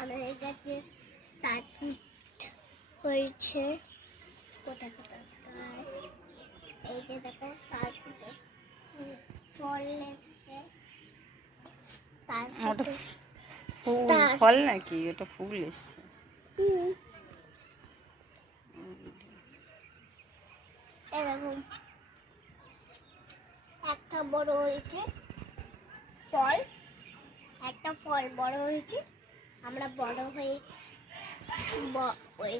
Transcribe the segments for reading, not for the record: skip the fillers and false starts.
আমাদের কাছে সার্কিট হয়েছে কোথায় কোথায়। এই যে দেখো সার্কিটে ফল এসছে, তারপরে ফুল ফল নাকি? ওটা ফুল এসছে। এরকম একটা বড় হয়েছে ফল, একটা ফল বড় হয়েছে। আমরা বড় হয়ে ওই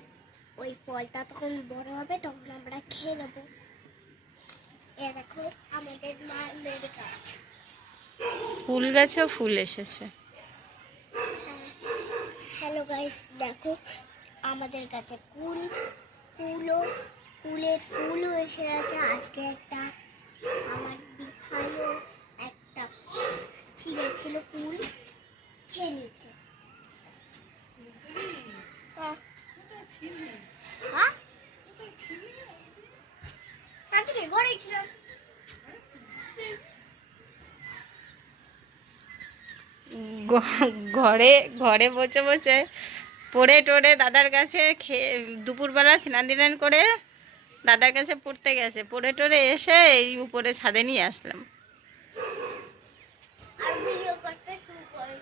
ওই ফলটা তখন বড় হবে, তখন আমরা খেয়ে নেবো। এ দেখো আমাদের মেয়ের গাছ, ফুল গাছেও ফুল এসেছে। হ্যালো গাইস, দেখো আমাদের কাছে কুলের ফুলও এসে আছে। আজকে একটা আমার ভাইও একটা ছিল কুল খেয়ে নিচ্ছে। ঘরেই ছিল। ঘরে ঘরে বসে বসে পড়ে টোড়ে দাদার কাছে খেয়ে দুপুরবেলা স্নান দিনান করে দাদার কাছে পড়তে গেছে, পড়ে টোড়ে এসে এই উপরে ছাদে নিয়ে আসলাম। আর ভিডিও করতে শুরু করে।